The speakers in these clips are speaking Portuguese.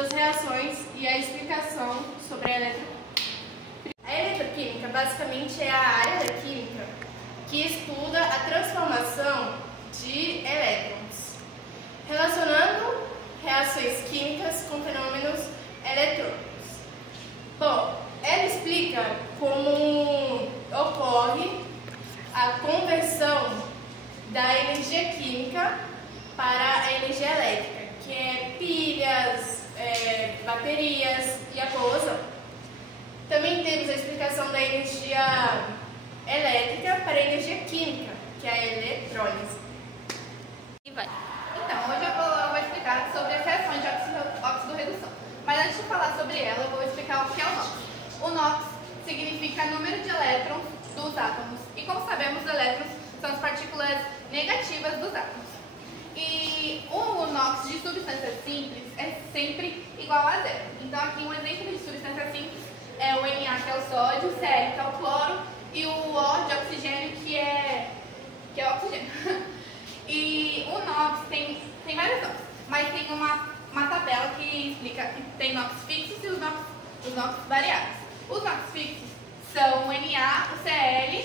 suas reações e a explicação sobre a eletroquímica. A eletroquímica basicamente é a área da química que estuda a transformação de elétrons, relacionando reações químicas com fenômenos eletrônicos. Bom, ela explica como ocorre a conversão da energia química para a energia elétrica, que é pilhas, baterias e a colisão. Também temos a explicação da energia elétrica para a energia química, que é a eletrólise. E vai. Então, hoje eu vou explicar sobre as reações de óxido-redução. Mas antes de falar sobre ela, eu vou explicar o que é o NOx. O NOx significa número de elétrons dos átomos. E como sabemos, os elétrons são as partículas negativas dos átomos. E o NOx de substâncias simples é sempre igual a zero. Então aqui um exemplo de substância simples é o Na, que é o sódio, o Cl, que é o cloro, e o O de oxigênio, que é o oxigênio. E o NOx tem vários NOx, mas tem uma tabela que explica que tem NOx fixos e os NOx variáveis. Os NOx fixos são o Na, o Cl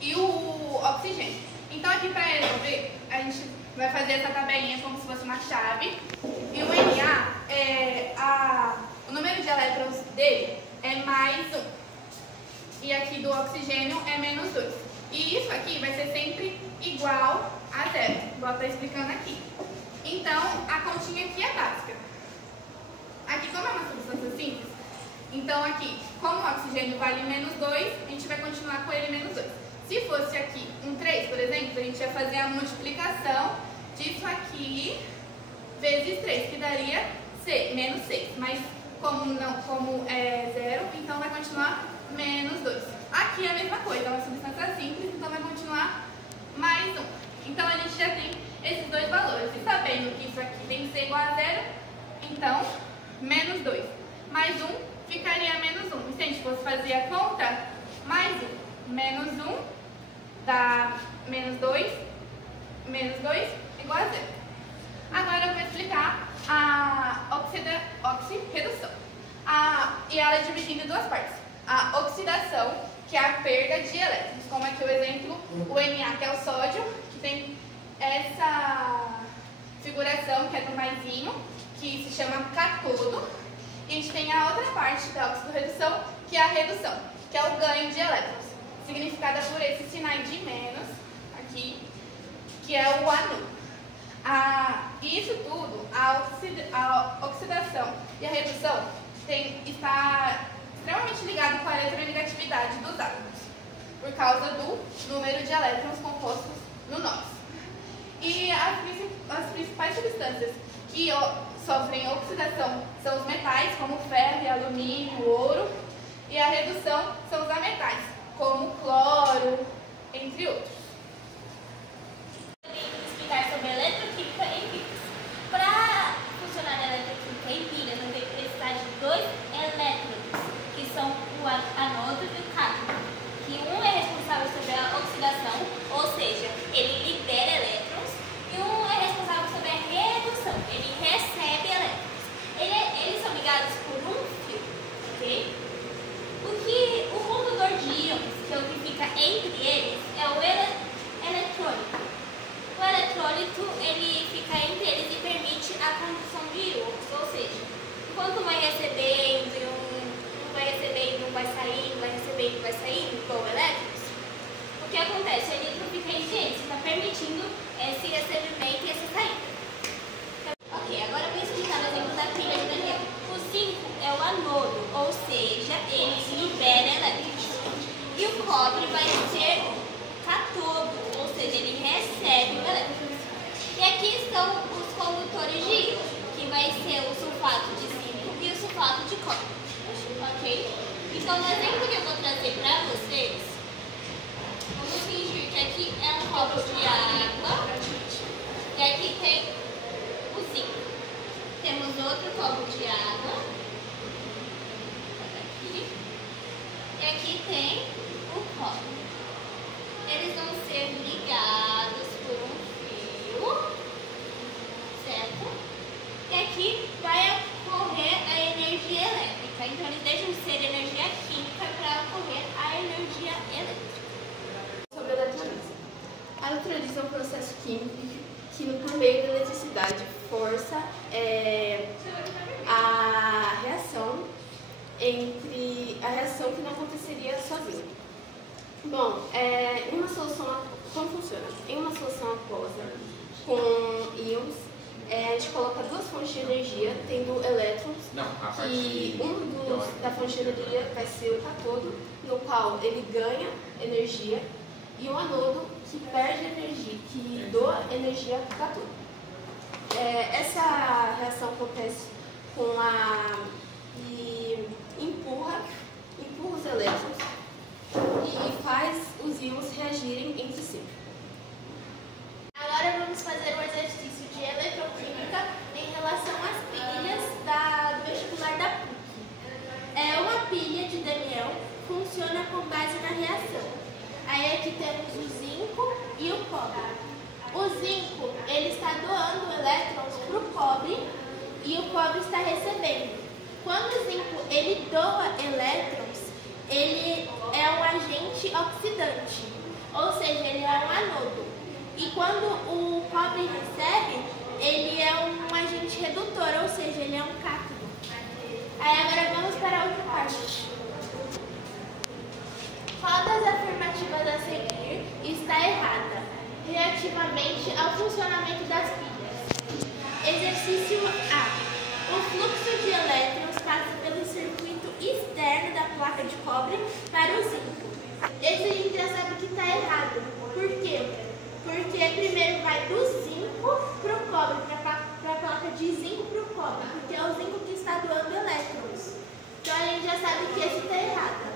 e o oxigênio. Então aqui para resolver, a gente vai fazer essa tabelinha como se fosse uma chave. E o Na, o número de elétrons dele é mais 1. E aqui do oxigênio é menos 2. E isso aqui vai ser sempre igual a zero. Vou estar explicando aqui. Então, a continha aqui é básica. Aqui, como é uma substância simples, então aqui, como o oxigênio vale menos 2, a gente vai continuar com ele menos 2. Se fosse aqui um 3, por exemplo, a gente ia fazer a multiplicação disso aqui vezes 3, que daria menos 6. Mas como é zero, então vai continuar menos 2. Aqui é a mesma coisa, é uma substância simples, então vai continuar mais 1. Então a gente já tem esses dois valores. E sabendo que isso aqui tem que ser igual a zero, então menos 2 mais 1 ficaria menos 1. E se a gente fosse fazer a conta, mais 1 menos 1 dá menos 2 igual a zero. Agora eu vou explicar a oxirredução. E ela é dividida em duas partes. A oxidação, que é a perda de elétrons, como aqui o exemplo, o Na, que é o sódio, que tem essa figuração que é do maisinho, que se chama cátodo. E a gente tem a outra parte da oxidorredução, que é a redução, que é o ganho de elétrons, significada por esse sinal de menos aqui, que é o anu. Isso tudo, a oxidação e a redução está extremamente ligado com a eletronegatividade dos átomos, por causa do número de elétrons compostos no NOx. E as principais substâncias que sofrem oxidação são os metais, como ferro, alumínio, ouro, e a redução são os ametais, como cloro, entre outros. Explicar sobre a eletroquímica em pilhas. Para funcionar a eletroquímica em pilhas, nós vamos precisar de dois elétrodos, que são o anodo e o cátodo, que um é responsável sobre a oxidação, ou seja, ele libera elétrons, e um é responsável sobre a redução, ele recebe elétrons. Eles são ligados por um fio, ok? O condutor de íons, que é o que fica entre eles, é o eletrólito. O eletrólito, ele fica entre eles e permite a condução de íons, ou seja, enquanto um vai recebendo e um vai recebendo, um vai saindo, vai recebendo, vai saindo, com elétrons, o que acontece? O elétron fica entre eles, está permitindo esse recebimento e essa saída. Ok, agora eu vou explicar o exemplo da pilha de Daniel. O 5 é o anodo, ou seja, ele libera elétrons. E o cobre vai ser o cátodo, ou seja, ele recebe o elétron. E aqui estão os condutores de íons, que vai ser o sulfato de zinco e o sulfato de cobre. Ok? Então, no exemplo que eu vou trazer para vocês, vamos fingir que aqui é um copo de água e aqui tem o zinco. Temos outro copo de água, aqui, e aqui tem o cobre. Eles vão ser ligados por um fio, certo? E aqui vai ocorrer Bom, em uma solução, como funciona? Em uma solução aquosa com íons, a gente coloca duas fontes de energia, tendo elétrons, e da fonte de energia vai ser o cátodo, no qual ele ganha energia, e o anodo que perde energia, que doa energia para o cátodo. Essa reação acontece e empurra os elétrons e faz os íons reagirem entre si. Agora vamos fazer um exercício de eletroquímica em relação às pilhas do vestibular da PUC. Uma pilha de Daniel funciona com base na reação. Aí aqui temos o zinco e o cobre. O zinco ele está doando elétrons para o cobre e o cobre está recebendo. Quando o zinco ele doa elétrons, ele é um agente oxidante, ou seja, ele é um anodo. E quando o cobre recebe, ele é um agente redutor, ou seja, ele é um cátodo. Aí agora vamos para a outra parte. Qual das afirmativas a seguir está errada relativamente ao funcionamento das pilhas? Exercício A. O fluxo de elétrons passa pelo circuito externo da placa de cobre para o zinco. Esse a gente já sabe que está errado. Por quê? Porque primeiro vai do zinco para o cobre, para a placa de zinco para o cobre, porque é o zinco que está doando elétrons. Então a gente já sabe que esse está errado.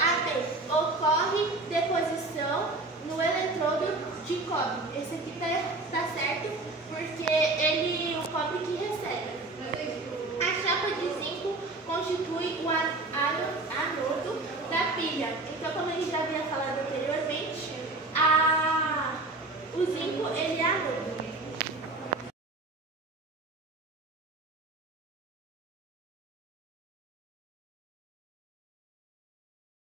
A B. Ocorre deposição no eletrodo de cobre. Esse aqui está certo, porque o cobre que recebe. A chapa de zinco constitui o anodo da pilha. Então, como a gente já havia falado anteriormente, o zinco ele